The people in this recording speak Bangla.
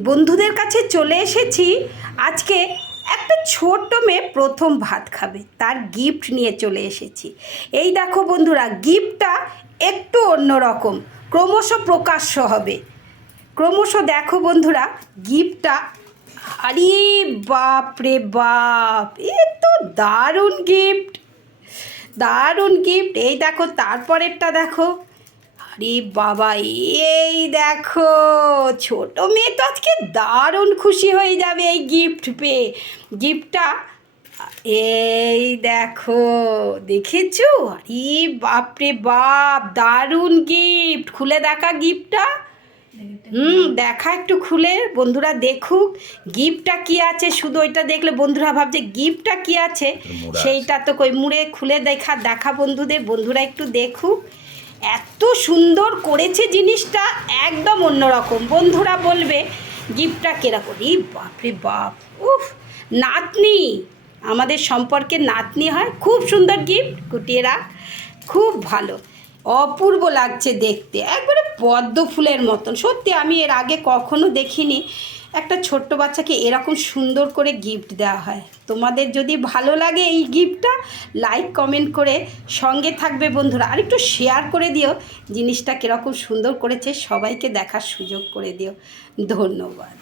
বন্ধুদের কাছে চলে এসেছি। আজকে একটা ছোট্ট মেয়ে প্রথম ভাত খাবে, তার গিফট নিয়ে চলে এসেছি। এই দেখো বন্ধুরা, গিফটটা একটু অন্যরকম, ক্রমশ প্রকাশ্য হবে। ক্রমশ দেখো বন্ধুরা গিফটটা। আরে বাপ রে বাপ, এ তো দারুণ গিফট, দারুণ গিফট। এই দেখো তারপরেরটা দেখো। আরে বাবা, এই দেখো, ছোট মেয়ে তো আজকে দারুণ খুশি হয়ে যাবে এই গিফট পেয়ে। গিফটটা এই দেখো, দেখেছো? আরে বাপরে বাপ, দারুণ গিফট। খুলে দেখা গিফটটা। দেখা একটু খুলে, বন্ধুরা দেখুক গিফটটা কি আছে। শুধু ওইটা দেখলে বন্ধুরা ভাবছে গিফটটা কি আছে, সেইটা তো কই মুড়ে খুলে দেখা বন্ধুদের, বন্ধুরা একটু দেখুক। এত সুন্দর করেছে জিনিসটা, একদম অন্যরকম। বন্ধুরা বলবে গিফটটা কীরকম। ই বাপরে বাপ, উফ, নাতনি, আমাদের সম্পর্কে নাতনি হয়। খুব সুন্দর গিফট, গুটিয়ে রাখ, খুব ভালো, অপূর্ব লাগছে দেখতে, একবারে পদ্ম ফুলের মতন। সত্যি আমি এর আগে কখনো দেখিনি একটা ছোট্ট বাচ্চাকে এরকম সুন্দর করে গিফট দেওয়া হয়। তোমাদের যদি ভালো লাগে এই গিফটটা, লাইক কমেন্ট করে সঙ্গে থাকবে বন্ধুরা, আর একটু শেয়ার করে দিও। জিনিসটা কীরকম সুন্দর করেছে সবাইকে দেখার সুযোগ করে দিও। ধন্যবাদ।